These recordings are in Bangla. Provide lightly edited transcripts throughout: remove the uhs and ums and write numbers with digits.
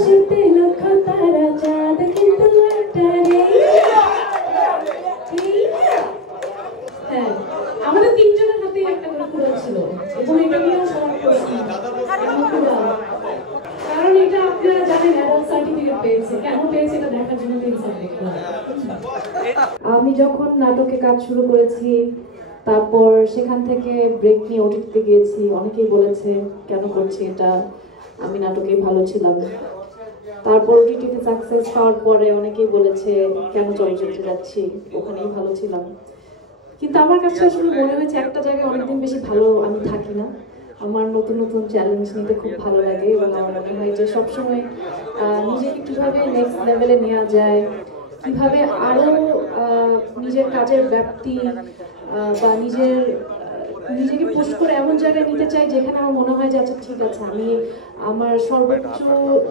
আকাশেতে লক্ষ তারা চাঁদ কিন্তু একটা নেই। হ্যাঁ, আমাদের তিনজনের হাতেই একটা করে কুড়াল ছিল এবং এটা নিয়েও সবার প্রশ্ন কারণ এটা আপনারা জানেন অ্যাডাল্ট সার্টিফিকেট পেয়েছে, কেন পেয়েছে এটা দেখার জন্য 3 সাবজেক্ট। আমি যখন নাটকে কাজ শুরু করেছি তারপর সেখান থেকে ব্রেক নিয়ে ওটিটিতে গিয়েছি, অনেকেই বলেছে কেন করছি এটা, আমি নাটকেই ভালো ছিলাম। তারপর ওটিটিতে সাকসেস পাওয়ার পরে অনেকেই বলেছে কেন চলচ্চিত্রে যাচ্ছি, ওখানেই ভালো ছিলাম। কিন্তু আমার কাছে আসলে মনে হয়েছে একটা জায়গায় অনেকদিন বেশি ভালো আমি থাকি না। আমার নতুন নতুন চ্যালেঞ্জ নিতে খুব ভালো লাগে এবং আমার মনে হয় যে সবসময় নিজেকে কীভাবে নেক্সট লেভেলে নেওয়া যায়, কীভাবে আরও নিজের কাজের ব্যাপ্তি বা নিজেকে পুশ করে এমন জায়গায় নিতে চাই যেখানে আমার মনে হয় যে আচ্ছা ঠিক আছে, আমি আমার সর্বোচ্চ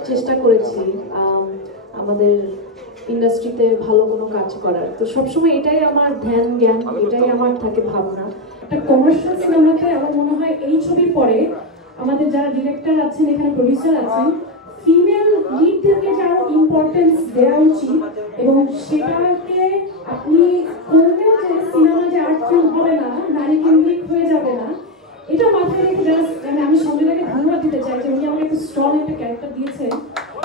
চেষ্টা করেছি আমাদের ইন্ডাস্ট্রিতে ভালো কোনো কাজ করার। তো সবসময় এটাই আমার ধ্যান জ্ঞান, এটাই আমার থাকে ভাবনা। একটা কমার্শিয়াল সিনেমাতে আমার মনে হয় এই ছবির পরে আমাদের যারা ডিরেক্টর আছেন, এখানে প্রডিউসার আছেন, ফিমেল লিডদেরকে যে আরো ইম্পর্টেন্স দেওয়া উচিত এবং সেটাকে আপনি করবেন যে সিনেমা যে আর্ট ফিল্ম হবে না, নারী কেন্দ্রিক হয়ে যাবে না, এটা মাথায় রেখে জাস্ট আমি সঞ্জয়দাকে ধন্যবাদ দিতে চাই যে উনি আমাকে একটু স্ট্রং একটা ক্যারেক্টার দিয়েছেন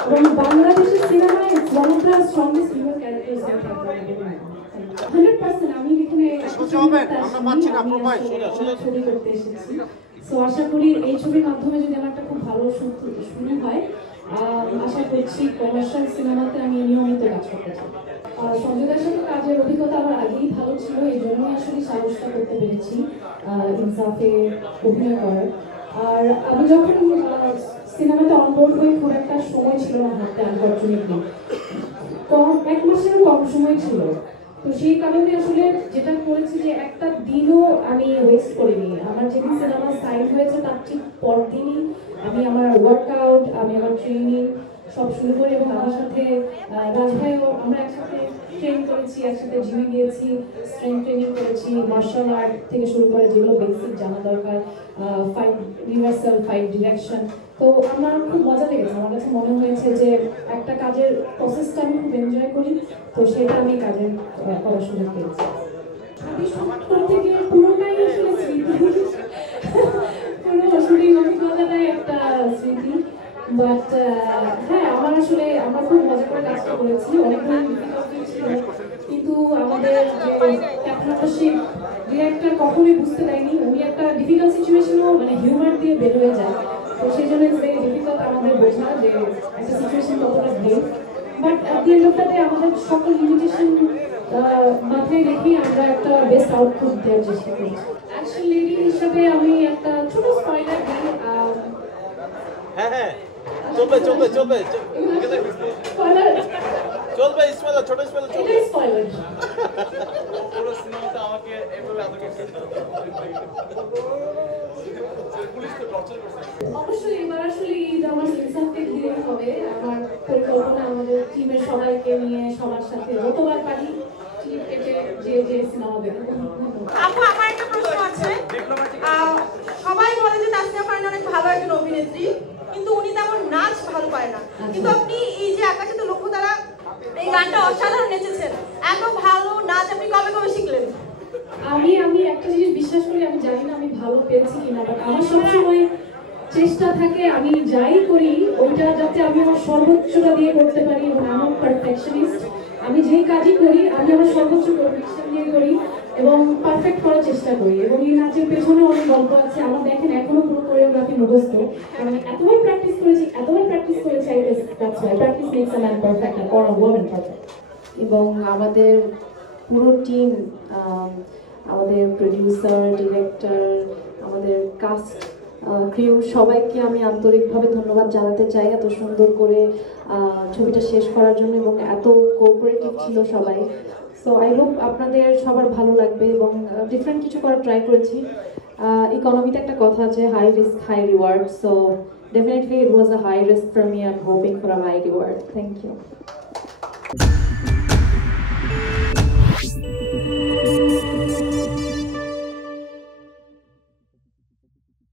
এবং বাংলাদেশের সিনেমায় one of the strongest female characters 100%। আমি এখানে ছবি করতে এসেছি, সো আশা করি এই ছবির মাধ্যমে যদি আমার একটা খুব ভালো শুরু হয়, আশা করছি কমার্শিয়াল সিনেমাতে আমি নিয়মিত কাজ করতে চাই। সঞ্জয়দার সাথে কাজের অভিজ্ঞতা আমার আগেই ভালো ছিল, এই জন্যই আসলে সাহসটা করতে পেরেছি ইনসাফে অভিনয় করার। আর আমি যখন সিনেমাতে অনবোর্ড হয়ে খুব একটা সময় ছিল না হাতে, আনফর্চুনেটলি কম 1 মাসেরও কম সময় ছিল। তো সেই কারণে আসলে যেটা করেছি যে একটা দিনও আমি ওয়েস্ট করিনি। আমার যেদিন সিনেমা সাইন হয়েছে তার ঠিক পরদিনই আমি আমার ওয়ার্কআউট, আমি আমার ট্রেনিং সব শুরু করি এবং আমার সাথে রাজভাইও আমরা একসাথে ট্রেন করেছি, একসাথে জিমে গিয়েছি, স্ট্রেংথ ট্রেনিং করেছি, মার্শাল আর্ট থেকে শুরু করে যেগুলো বেসিক জানা দরকার, ফাইট রিহার্সাল, ফাইট ডিরেকশন। তো আমার খুব মজা লেগেছে, আমার কাছে মনে হয়েছে যে একটা কাজের প্রসেসটা আমি খুব এনজয় করি, তো সেটা আমি কাজের করার সুযোগ পেয়েছি। আমি শুট থেকে পুরোটাই আসলে স্মৃতি, পুরো শুটিং অভিজ্ঞতাটাই একটা স্মৃতি। বাট হ্যাঁ, আমার আসলে আমরা খুব মজা করে কাজটা করেছি, অনেক ধরনের ডিফিকাল্টি ছিল, কিন্তু আমাদের যে ক্যাপ্টেনশিপ ডিরেক্টর কখনোই বুঝতে দেয়নি, উনি একটা ডিফিকাল্ট সিচুয়েশনও মানে হিউমার দিয়ে বের হয়ে যায়। তো সেই জন্য ইটস ভেরি ডিফিকাল্ট আমাদের বোঝা যে একটা সিচুয়েশন কতটা grave. But at the end of the day আমাদের সকল লিমিটেশন মাথায় রেখেই আমরা একটা বেস্ট আউটপুট দেওয়ার চেষ্টা করি। অ্যাকশন লেডি হিসাবে আমি একটা ছোট স্পয়লার দিই। হ্যাঁ চলবে চলবে চলবে চলবে স্পয়লার, ছোট স্পয়লার চলবে। এটা স্পয়লার। পুরো সিনেমাতে আমাকে এভাবে অবশ্যই এবার আসলে ঈদ আমার ইনসাফকে ঘিরে হবে। আমার পরিকল্পনা আমাদের টিমের সবাইকে নিয়ে সবার সাথে যতবার পারি টিম কেটে যে সিনেমা দেখবো। আপু, আমার একটা প্রশ্ন আছে। সবাই বলে যে তাসনিয়া ফারিন অনেক ভালো একজন অভিনেত্রী, কিন্তু উনি তেমন নাচ ভালো পারে না। কিন্তু আপনি এই যে আকাশে তো লক্ষ্য তারা এই গানটা অসাধারণ নেচেছেন, এত ভালো নাচ আপনি কবে কবে শিখলেন? আমি একটা জিনিস বিশ্বাস করি, আমি জানি না আমি ভালো পেয়েছি কিনা, বাট আমার সবসময় চেষ্টা থাকে আমি যাই করি ওইটা যাতে আমি আমার সর্বোচ্চটা দিয়ে করতে পারি এবং আমার পারফেকশনিস্ট। আমি যেই কাজই করি আমি আমার সর্বোচ্চ পারফেকশন দিয়ে করি এবং পারফেক্ট করার চেষ্টা করি। এবং এই নাচের পেছনে অনেক গল্প আছে। আমার দেখেন এখনো পুরো কোরিওগ্রাফি মুখস্থ, আমি এতবার প্র্যাকটিস করেছি practice makes a man perfect আর আ ওম্যান পারফেক্ট। এবং আমাদের পুরো টিম, আমাদের প্রডিউসার, ডিরেক্টর, আমাদের কাস্ট, ক্রিউ, সবাইকে আমি আন্তরিকভাবে ধন্যবাদ জানাতে চাই এত সুন্দর করে ছবিটা শেষ করার জন্য এবং এত কোঅপারেটিভ ছিল সবাই। সো আই হোপ আপনাদের সবার ভালো লাগবে এবং ডিফারেন্ট কিছু করার ট্রাই করেছি। ইকোনমিতে একটা কথা আছে, high risk high reward. So definitely it was a high risk for me, I am hoping for a high reward. Thank you.